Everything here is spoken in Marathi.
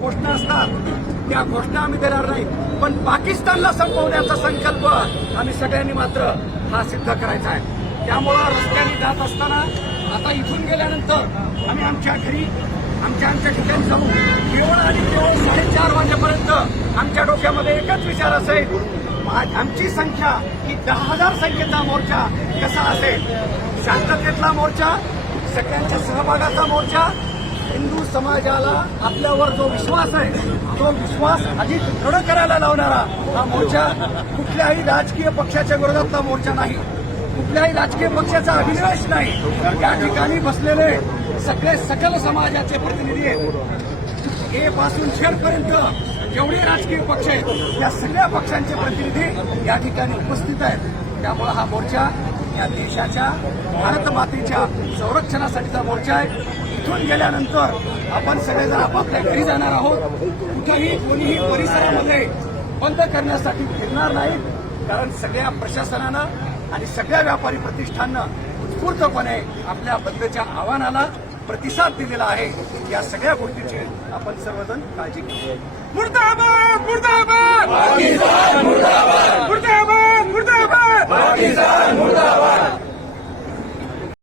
घोषणा असतात त्या घोषणा आम्ही देणार नाही. पण पाकिस्तानला संपवण्याचा संकल्प आम्ही सगळ्यांनी मात्र हा सिद्ध करायचा आहे. त्यामुळं रस्त्याने जात असताना आता इथून गेल्यानंतर आम्ही आमच्या घरी आमच्या आमच्या ठिकाणी जाऊ. केवळ आणि केवळ साडेचार वाजेपर्यंत आमच्या डोक्यामध्ये एकच विचार असेल आमची संख्या ही दहा हजार संख्येचा मोर्चा कसा असेल? शांततेतला मोर्चा सगळ्यांच्या सहभागाचा मोर्चा हिंदू समाजाला आपल्यावर जो विश्वास आहे तो विश्वास अधिक दृढ करायला लावणारा हा मोर्चा कुठल्याही राजकीय पक्षाच्या विरोधातला मोर्चा नाही. कुठल्याही राजकीय पक्षाचा अभिनिवेश नाही. या ठिकाणी बसलेले सगळे सकल समाजाचे प्रतिनिधी आहेत. ए पासून छेडपर्यंत जेवढे राजकीय पक्ष आहेत त्या सगळ्या पक्षांचे प्रतिनिधी या ठिकाणी उपस्थित आहेत. त्यामुळे हा मोर्चा या देशाच्या भारत मातेच्या संरक्षणासाठीचा मोर्चा आहे. इथून गेल्यानंतर आपण सगळेजण आपापल्या घरी जाणार आहोत. कुठंही कोणीही परिसरामध्ये बंद करण्यासाठी फिरणार नाही कारण सगळ्या प्रशासनानं आणि सगळ्या व्यापारी प्रतिष्ठाननं उत्स्फूर्तपणे आपल्या बंदच्या आव्हानाला प्रतिसाद दिलेला आहे. या सगळ्या गोष्टीची आपण सर्वजण काळजी घेऊ